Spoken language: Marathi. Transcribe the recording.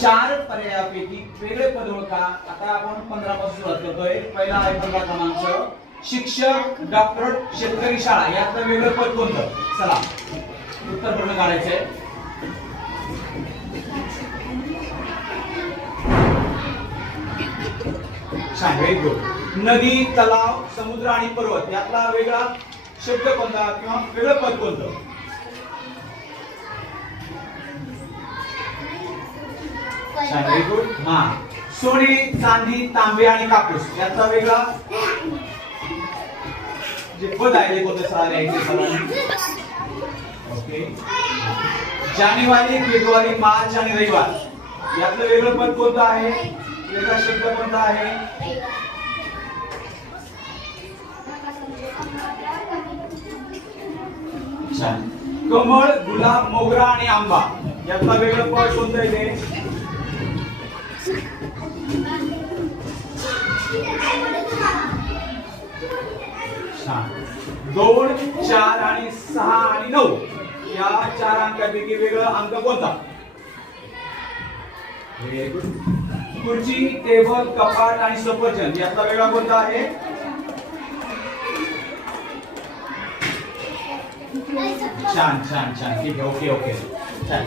चार पर्यायापैकी वेगळे पद ओळखा. आता आपण 15 पासून सुरुवात करतोय. पहिला आहे 15 क्रमांक, शिक्षक, डॉक्टर, शेतकरी, शाळा. यातलं वेगळं पद कोणतं? चला उत्तर पूर्ण काढायचंय. छान, व्हेरी गुड. नदी, तलाव, समुद्र आणि पर्वत यातला वेगळा शब्द कोणता किंवा वेगळं पद कोणतं? छान, व्हेरी गुड. हा, सोने, चांदी, तांबे आणि कापूस यातला वेगळा जे पद आहे ते कोणतं? सहा लिहायचे. ओके. जानेवारी, फेब्रुवारी, मार्च आणि रविवार यातलं वेगळं पद कोणतं आहे? वेगळा शब्द कोणता आहे? छान. कमळ, गुलाब, मोगरा आणि आंबा यातला वेगळं पद कोणतं आहे? छान. 2, 4 आणि 6 आणि 9 या चार अंकापैकी वेगळा अंक कोणता? Very good. खुर्ची, टेबल, कपाट आणि सफरचंद यातला वेगळा कोणता आहे? छान छान छान. ठीक आहे. Okay okay. छान.